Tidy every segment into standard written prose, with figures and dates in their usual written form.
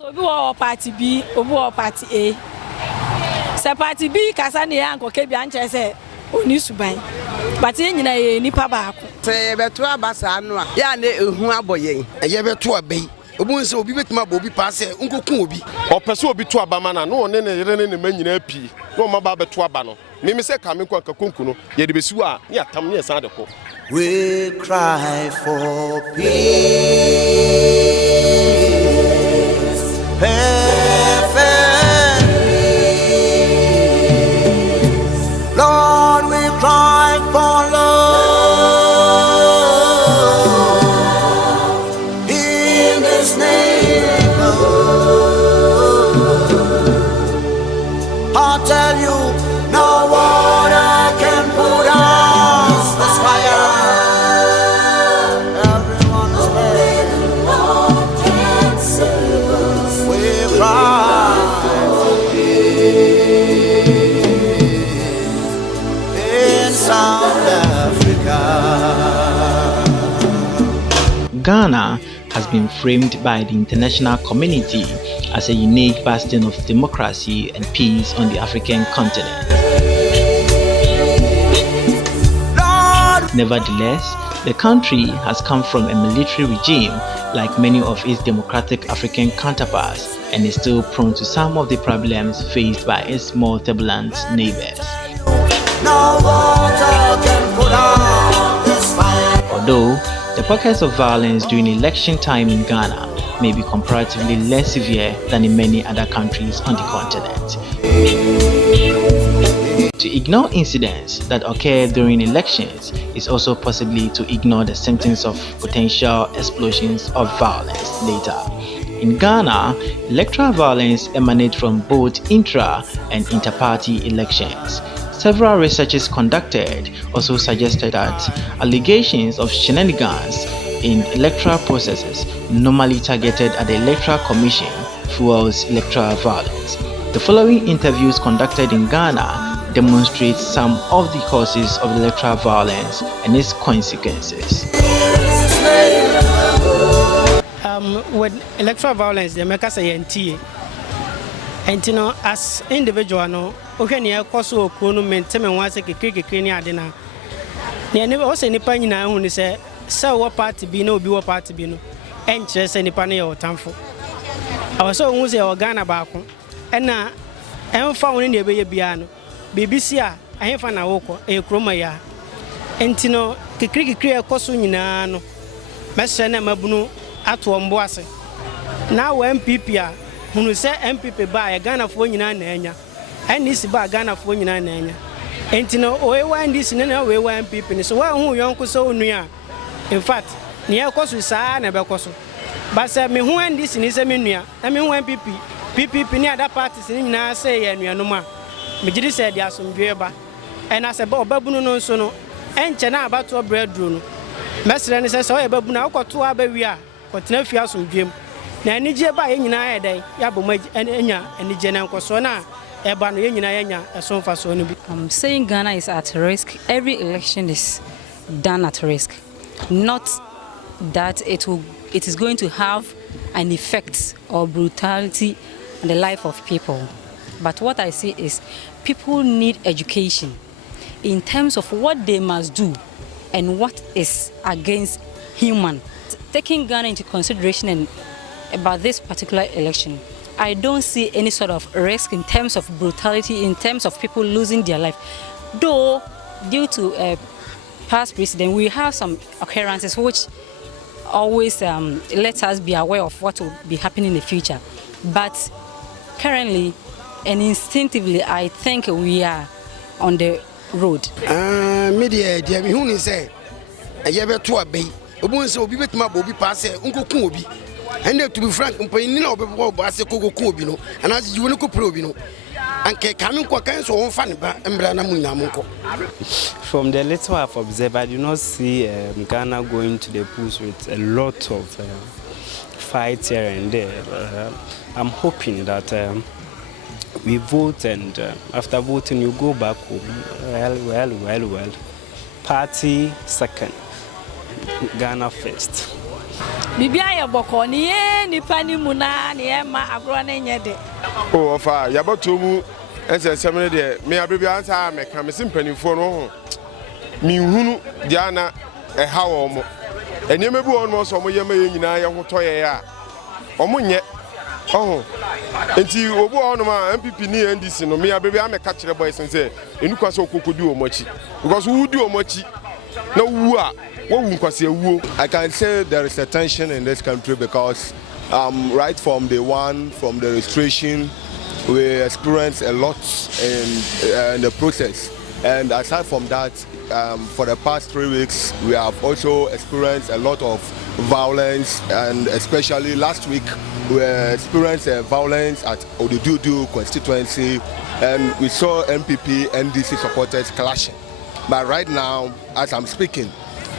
So we were party B, we were party A. So party B, Kasani Uncle Kebianche said, Unisubai. But in a nipa back. Say, Betua Bassano, Yane, who are boying, a Yebetua Bay. Obun so be with my bobby pass, Uncle Kubi. Or pursue be to a bamana, no one any many pea, no mababa to a bano. Mimi say, coming quack a kunkuno, yet be sua, ya tamia sadako. We cry for peace, perfect peace. Lord, we cry for love in this neighborhood. I'll tell you, no water can put out this fire. Ghana has been framed by the international community as a unique bastion of democracy and peace on the African continent. Nevertheless, the country has come from a military regime like many of its democratic African counterparts and is still prone to some of the problems faced by its more turbulent neighbors. Although the pockets of violence during election time in Ghana may be comparatively less severe than in many other countries on the continent. To ignore incidents that occur during elections is also possibly to ignore the symptoms of potential explosions of violence later. In Ghana, electoral violence emanates from both intra- and inter-party elections. Several researches conducted also suggested that allegations of shenanigans in electoral processes normally targeted at the Electoral Commission fuels electoral violence. The following interviews conducted in Ghana demonstrate some of the causes of electoral violence and its consequences. With electoral violence, they make us a NTA. And you know, as individual, no, okay, near Koso, Kuno, maintain once a kikini adena. Near never was any penny now when they say, so what party be no, be what party be no, and just any penny or tamful. I was so once a Ghana back, and now I'm found in the way piano. BBC, I have an awoko, a chromaya. And you know, kikiki clear Koso Ninano, Messana Mabunu, at Wamboase. Now, MPP. Who say MPP buy a Ghana for you and this buy Ghana for you and you know, oh, this in any way, MPP. So, who young so near? In fact, near course we saw never cost. But say me who and this in his eminia. I mean, when PP near that party in now say, and we are no more. Majidi said, there are some beer, and I said, Babuno no sono, and China about to a bread room. Master says, oh, Babuna got 2 hours we are, continue for some game. Na nije ba yenyina ede ya bo enya enije na nkoso na eba no yenyina yenya eso mfaso no bi. I'm saying Ghana is at risk. Every election is done at risk. Not that it is going to have an effect or brutality on the life of people. But what I see is people need education in terms of what they must do and what is against human. Taking Ghana into consideration and about this particular election, I don't see any sort of risk in terms of brutality, in terms of people losing their life. Though, due to past precedent, we have some occurrences which always let us be aware of what will be happening in the future. But currently and instinctively, I think we are on the road. Media, dear, who say, I ever to a bay. Obun so be with my bobby pass, Uncle Kubi. And to be frank, I'm paying no Basse Coco Cubino, and as you will go probino. And coming quackers or fun, and Branamunamuko. From the little I've observed, I do not see Ghana going to the polls with a lot of fights here and there. I'm hoping that we vote, and after voting, you go back home. Well. Party second, Ghana first. bibia ye boko ni ye nipa ni mu na ne ye ma agro na nye de o ofa ya boto mu ense semene de me abibia ansa me ka me simpanifo no ho mi hunu dia na ha wo mo eneme bi won mo so mo ye ma ye nyina ye ho toye ya omo nye oh enti obu onu ma MPP ni NDC no me abibia me ka kire boy sense enukwa so okokodi o mochi because who di o mochi na wu a I can say there is a tension in this country because right from the registration, we experienced a lot in the process. And aside from that, for the past 3 weeks, we have also experienced a lot of violence, and especially last week, we experienced violence at Odududu constituency, and we saw MPP, NDC supporters clashing. But right now, as I'm speaking,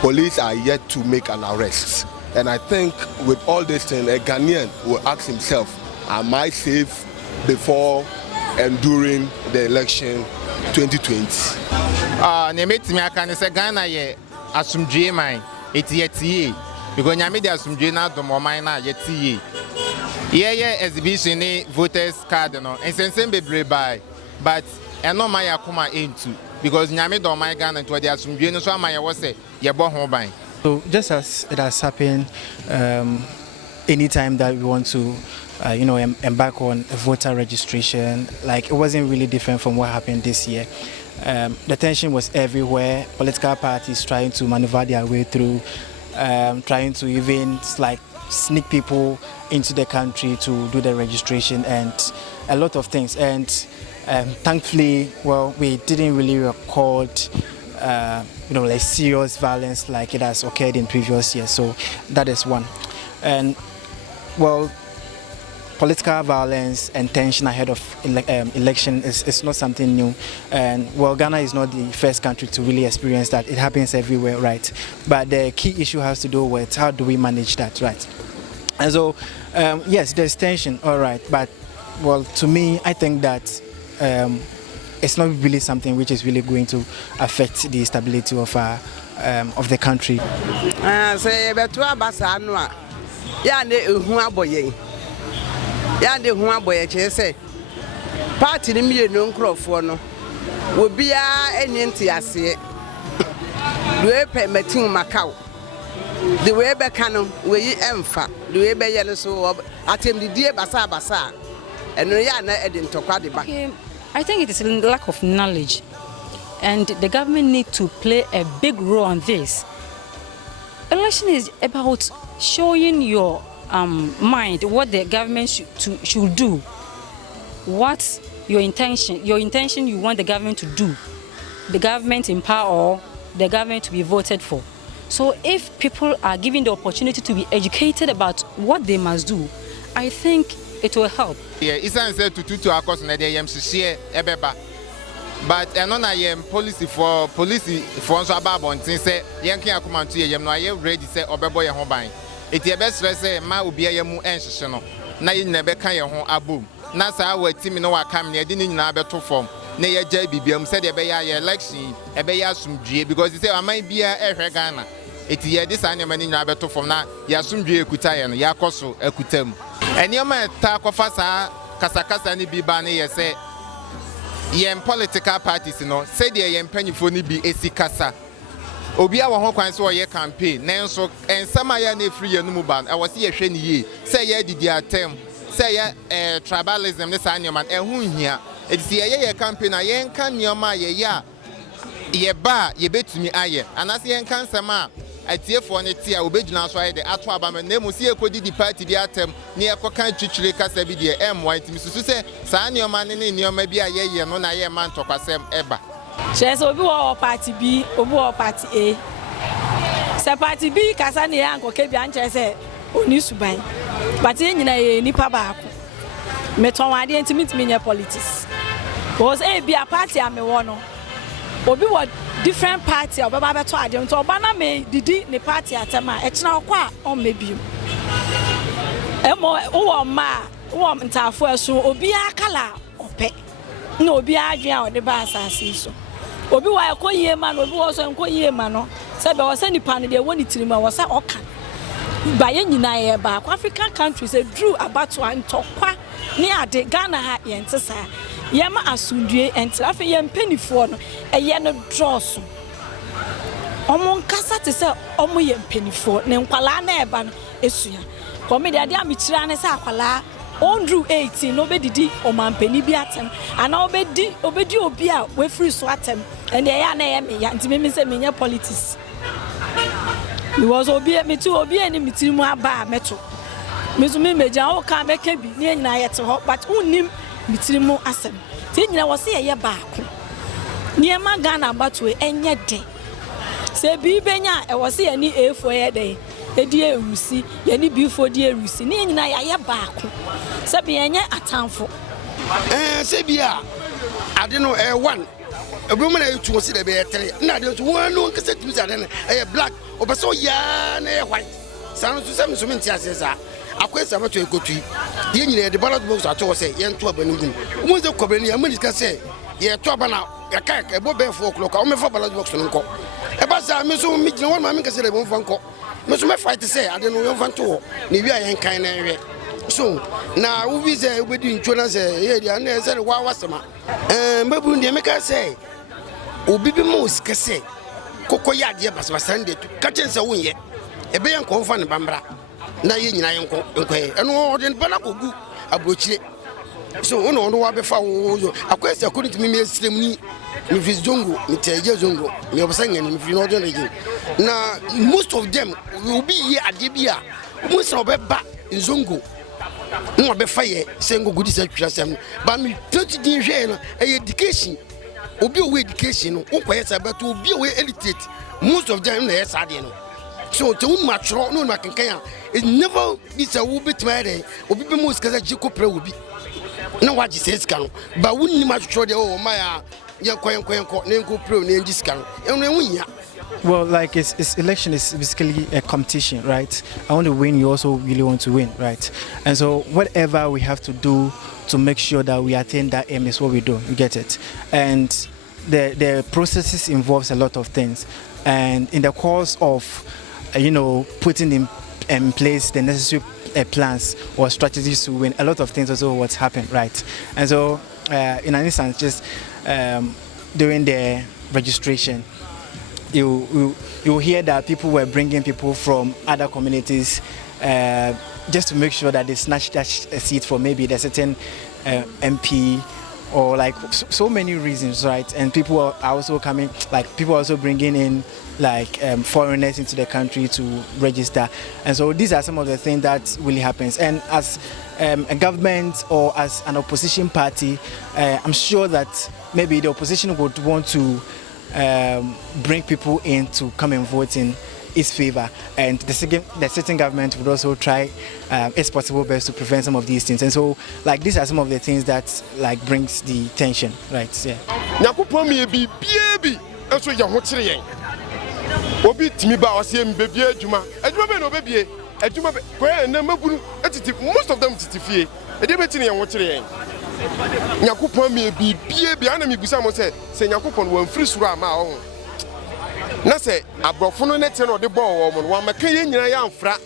police are yet to make an arrest. And I think with all this thing, a Ghanaian will ask himself, am I safe before and during the election 2020? I can say Ghana ye asumdwe man eti because nyame de asumdwe na do mo man na yeti ye exhibition ni voters card no ensensem bebre buy but eno man yakoma into because nyame do my Ghana to the asumdwe no so amaye wo se ye bo ho ban. So just as it has happened anytime that we want to embark on a voter registration, like it wasn't really different from what happened this year. The tension was everywhere. Political parties trying to maneuver their way through, trying to even like sneak people into the country to do the registration and a lot of things. And thankfully, well, we didn't really record like serious violence like it has occurred in previous years. So that is one. And well, political violence and tension ahead of election is not something new. And well, Ghana is not the first country to really experience that. It happens everywhere, right? But the key issue has to do with how do we manage that, right? And so, yes, there's tension, all right. But well, to me, I think that it's not really something which is really going to affect the stability of the country. Yande hu aboye chese party ni mie no nkrofo no wo bia enyenti ase we permitting Macau the way be canon we emfa the way be yele so atem the die basa eno ya na edin tokwa de ba. I think it is a lack of knowledge, and the government need to play a big role on this. Election is about showing your mind what the government should do, what your intention you want the government to do, the government in power or the government to be voted for. So if people are given the opportunity to be educated about what they must do, I think it will help. Yeah, it's said to our course na dey share ebeba. But anona yem policy for so ababontin say yenkin akoma to yem no aye ready say obebo ye ho ban. Eti ebe stress ma obi aye mu enhyehe no na ye nyina be kan ye ho abom. Na sa wa timi no wa kam na ye de ni nyina beto form. Na ye gya bibiam say de be ya election ebe ya asumdue because say aman bia ehwe Ghana. Eti ye de sa nyama ni nyina beto form na ya asumdue ekuta ye no ya koso ekutam. Enyoma ta kofa sa kasakasa ni bi ba ne ye say yem political parties no say de yem panyifo ni bi esikasa obi a wo ho kwan so ye campaign nenso ensama ya na free ye no mu ban e wo se ye hwe ni ye say ye didi atem say ye tribalism ne sa nyoma ehun hia edisi ye campaign a ye nka nyoma ye ya ye ba ye betumi aye anase ye nka nsema atiefo ne tia obedwuna so aye de ato abama na mu se ekodi di party bi atem ne ekoka twitwire kasa bi de M1 timi susu se sa nyoma ne nyoma bi aye ye no na ye man tokwasem eba Cheso obi wo party B, obi wo party A. Se party B kasa ne yanko ke bia nche se oni suban. Party nyina ye nipa baako. Meton wade ntimi nye politics. Because A be a party ame wo no. Obi wo different party obeba beto ade nto oba na me didi ne party atema e kina okwa on mebium. Emo wo ma wo ntafo asu obi akala ope. No obi adwen a ode ba asase so. Obi wa ekoyie ma no obi wo so nkoyie ma no. Se be wo se nipa ne de woni tirima wo se oka. By any na back African countries they drew about one tokwa near the Ghana ha yentesa. Yama asundue and traffic yam penny for no a yen draws. Omon kasa to say omo yam penny for ne nkwala na eba no esuya. Comedy dia mitira ne sa akwala on drew 18 no be didi o man penny bi atem and obedi obi a we free so atem and ya na ya me ya ntime me say me politics. Because me too obi any mitirimu aba meto. Me so me meja o ka meka bi ne nyina yete ho but unnim mitirimu asem. Ti nyina wo se ye baako. Niema Ghana bato enye de. Se bi benya e wo se ye ni efo ye de. Edi erusi ye ni bifo di erusi. Ne nyina ya ye baako. Se bi enye atamfo. Se bi a ade no one Obumana you to see the better. Now there's one no cassette to a black or so yarn a white. Sounds to some says, I quest about to go to you. The ballot box at all say, Yan to a benugum. Once the Cobania money can say, Ye Tobana, a cack, a bob 4 o'clock, or me for ballot box on call. A bazaar, Miss Meet no one mamma can say, I won't phone call. Must my fight to say, I don't know your fan to maybe I ain't kind area. So now we say we're doing Jonas, and said, Wow, what's the man? And Babu, the America say, Obi Mos Casse, Cocoya, dear Basande, catching a win yet. A bayan confan Bambra. Na yin na yin ko and all den bana ko gu abrochire so ono no wa be fa wo akwese according to me stream ni me vis jongo me teje zongo me obsanya ni me fi no don again na most of them will be here ade bia most of be ba zongo no be fa ye sengo gudi sa twira sem ba me 20 din hwe no education obi o education no ukwa sa beto obi o illiterate most of them na yes ade no. So to matro no makenkan it never be a will be tomorrow obi be most kaza jiko pre obi na waji says kan ba wunni matro de o my yanko na nko pre na ngis kan enu enwunya. Well, like it's election is basically a competition, right? I want to win, you also really want to win, right? And so whatever we have to do to make sure that we attain that aim is what we do. You get it? And the processes involves a lot of things, and in the course of putting in place the necessary plans or strategies to win, a lot of things also what's happened, right? And so in an instance, just during the registration, you hear that people were bringing people from other communities just to make sure that they snatch that seat for maybe the certain MP or like so many reasons, right? And people are also coming, like people are also bringing in like foreigners into the country to register. And so these are some of the things that really happens. And as a government or as an opposition party, I'm sure that maybe the opposition would want to bring people in to come and vote in its favor, and the sitting government would also try its possible best to prevent some of these things. And so like these are some of the things that like brings the tension, right? Yeah. Obi timi ba osiem bebie adwuma be no bebie adwuma kwa na magunu atiti most of them titifie e dey beti ne yan wo kire yen Nyakopon me bibie bia na mebusa mo se Nyakopon wan free suru ama ho na se abrofo no nete no de bo wo mo wan meka ye nyina ya amfra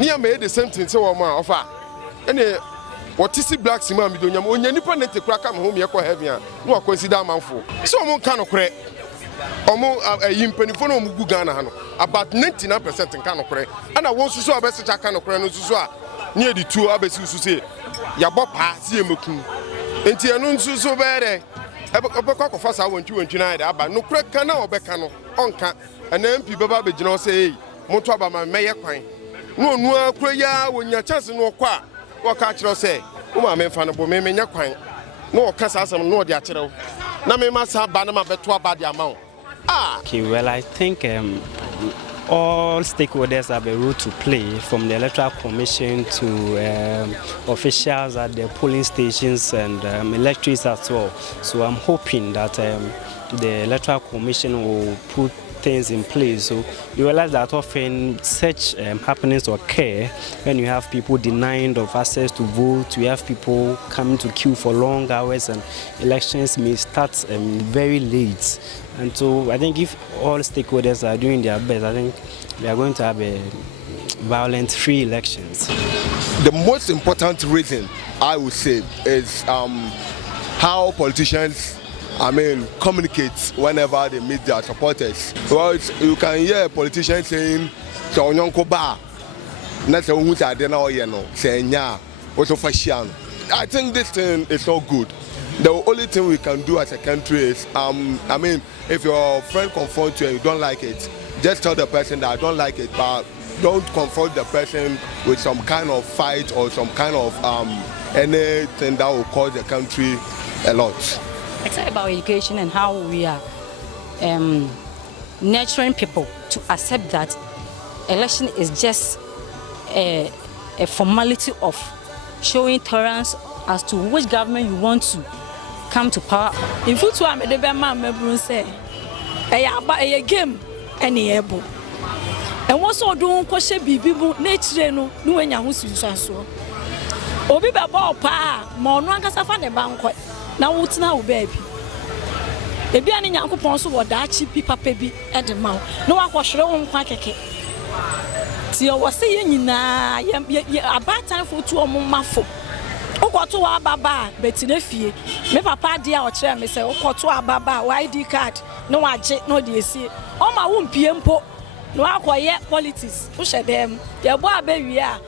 ne ya me the same thing se wo mo a ofa ene wotisi black sima mi do nyam onya nipa nete kura ka me ho me ye ko heaven a no consider manfo so mo nka no kure omo yimpanifo no mugu Ghana ha no about 99% nka no kure ana won susu abesicha ka no kure no susu a ne edi tuo abesi susu se ya bopa si emeku enti enu susu bere ebekwa kofa sa wantwi na ida aba no kure kana obeka no onka ana mpi beba begina o se moto aba ma meye kwan no onu akure ya wonya chance no kwa waka kire o se o ma me fa no bo me menya kwan no okasa asem no de a kire na me ma sa ba na ma beto aba de ama o. Okay, well, I think all stakeholders have a role to play, from the Electoral Commission to officials at the polling stations and electorates as well. So I'm hoping that the Electoral Commission will put things in place. So you realize that often such happenings occur when you have people denying of access to vote, you have people coming to queue for long hours, and elections may start very late. And so I think if all stakeholders are doing their best, I think we are going to have a violent-free elections. The most important reason, I would say, is how politicians, communicate whenever they meet their supporters. Well, you can hear politicians saying, "So nyonko ba, na se hu sa de na oye no, se nya, also fashion." I think this thing is not good. The only thing we can do as a country is, if your friend confronts you and you don't like it, just tell the person that I don't like it, but don't confront the person with some kind of fight or some kind of anything that will cause the country a lot. Except about education and how we are nurturing people to accept that election is just a formality of showing tolerance as to which government you want to come to power. In foot to the Bema Mebrun say, a game any able. And what's all doing? Koshe bibu nature no when you so. Obi baba pa, mon one casafa ne banquet. Now what's now, baby? A be an young so what that cheap papi at the mouth. No one was showing quackake. See, I was saying, na a bad time for 2 months. Oko to wa baba betine fie me papa dia o kire me say oko to wa baba ID card no waje no de esi o ma wo mpie mpo no akoye politics wo hye dem ye bo abawie a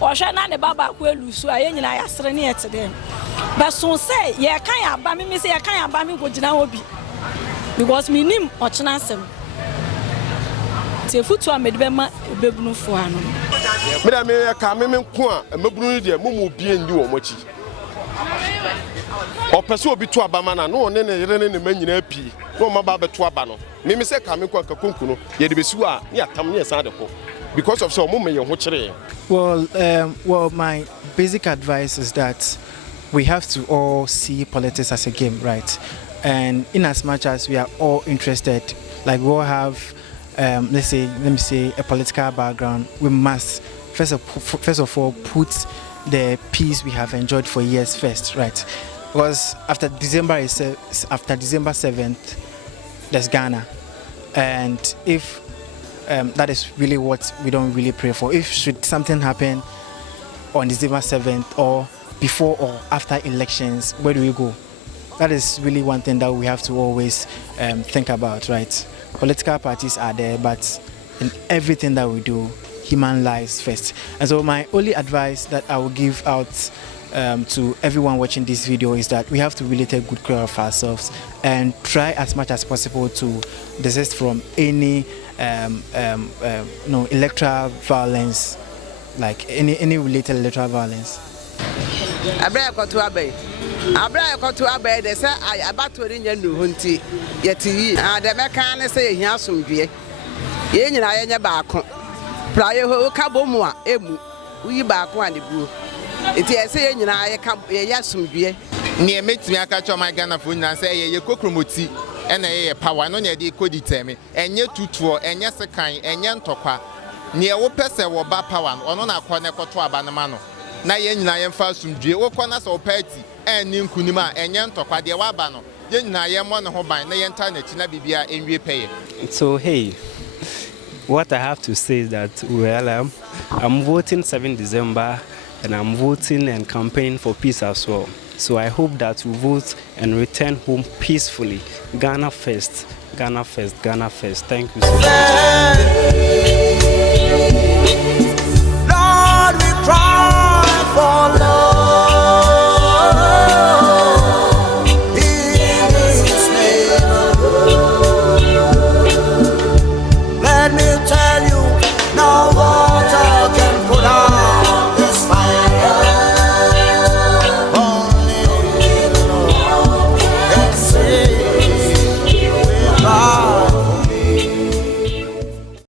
o hye na ne baba ko elusu a ye nyina ya sere ne yete dem but so say ye kan ya ba me say ye kan ya ba me go gina obi because me nim o kina nsem te futu amedbe ma ebebunu fo ano me da me ka me nko a mebunu de mumu bie ndi wo mochi o pese obi to aba mana no ne yere ne manyina pi no ma ba beto aba no me se ka me kwa kakunku no ye de besu a ne atam ne san de ko because of so mum ye ho kire. Well, my basic advice is that we have to all see politics as a game, right? And in as much as we are all interested, like we all have let me say a political background, we must first of all put the peace we have enjoyed for years first, right? Because after December 7th, there's Ghana, and if that is really what we don't really pray for. If should something happen on December 7th or before or after elections, where do we go? That is really one thing that we have to always think about, right? Political parties are there, but in everything that we do, human lives first. And so my only advice that I will give out to everyone watching this video is that we have to really take good care of ourselves and try as much as possible to desist from any electoral violence, like any related electoral violence. Abra ko to abai de say abatori nya no hunti yeti de meka ne say ehia somdwe ye nyina ye nya baako praye ho ka bomu a emu uyi baako ane buo eti ye say ye nyina ye ka ye somdwe ne metimi aka cho my Ghana fo nyina say ye kokromoti ena ye power no ne de kodi temi enye tutuo enye sekan enye ntokwa ne wo pese wo ba power ono na akọ ne koto aba ne ma no na ye nyina ye mfa somdwe wo kọ na so party eni nkunima enye ntokwa de wa ba no ye nyina ye mo ne ho ban na ye nta na chi na bibia enwie peye. So hey, what I have to say is that I'm voting 7 December and I'm voting and campaigning for peace as well. So I hope that we vote and return home peacefully. Ghana first, Ghana first, Ghana first. Thank you so much.